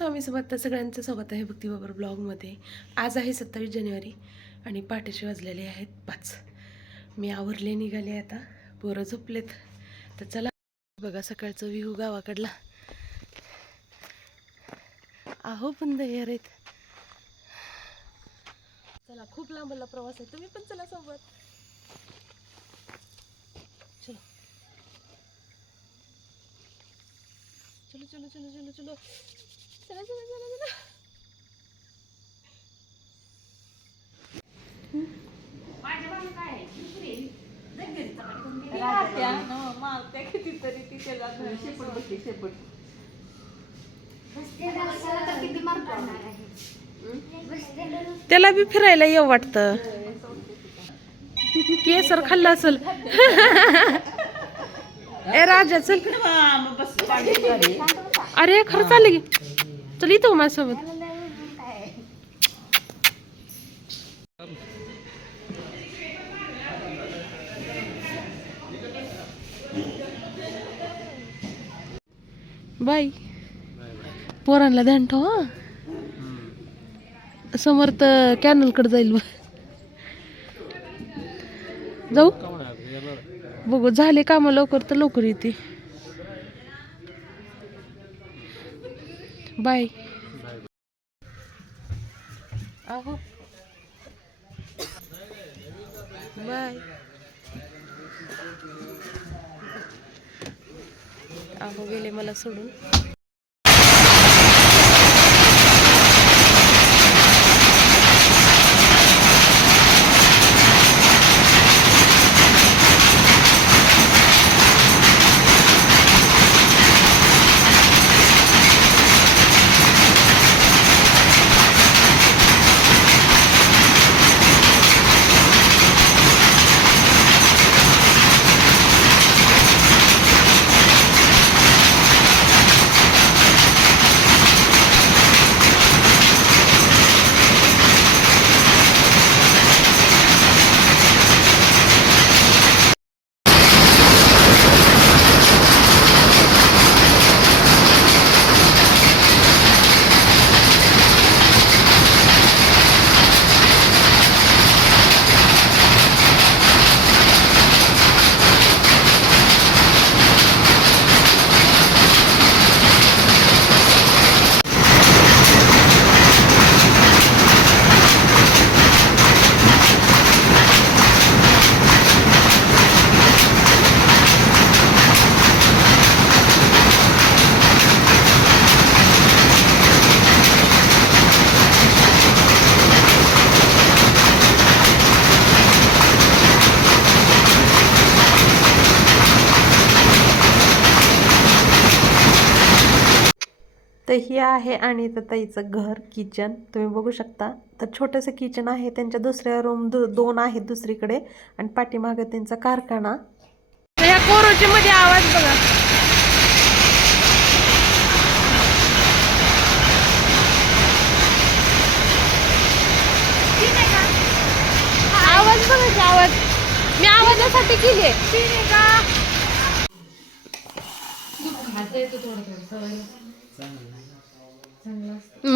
स्वामी समर्थ सगळ्यांचं स्वागत आहे भक्तीबाबर ब्लॉगमध्ये. आज आहे सत्तावीस जानेवारी आणि पहाटेचे वाजलेले आहेत पाच. मी आवरले निघाले आता. पोरं झोपलेत. तर चला बघा सकाळचं विहू गावाकडला. आहो पण तयार आहेत. चला खूप लांबला प्रवास आहे. तुम्ही पण चला सोबत. चलो चलो चलो चलो चलो. चलो चला चला चला. राहत्या न कितीतरी त्याला. शेपट बसली शेपट. त्याला बी फिरायला येऊ वाटतं. केसर खाल्लं असेल. ए राजा चल. बस पाणी झाली. अरे खरं चाललं की. चल इथं माझ्यासोबत बाय पोरांना ध्यान ठेव हा समर्थ कॅनलकडे जाईल जाऊ बघू झाले काम लवकर तर लवकर येते बाय. अहो. बाय. अहो गेले मला सोडून. तर ही आहे आणि ताईचं घर किचन तुम्ही बघू शकता. तर छोटंसं किचन आहे त्यांच्या दुसऱ्या रूम दो दोन आहेत दुसरीकडे. आणि पाठीमागे त्यांचा कारखाना. मध्ये आवाज बघा. आवाज बघा की? आवाज मी आवाजासाठी केली आहे. 嗯。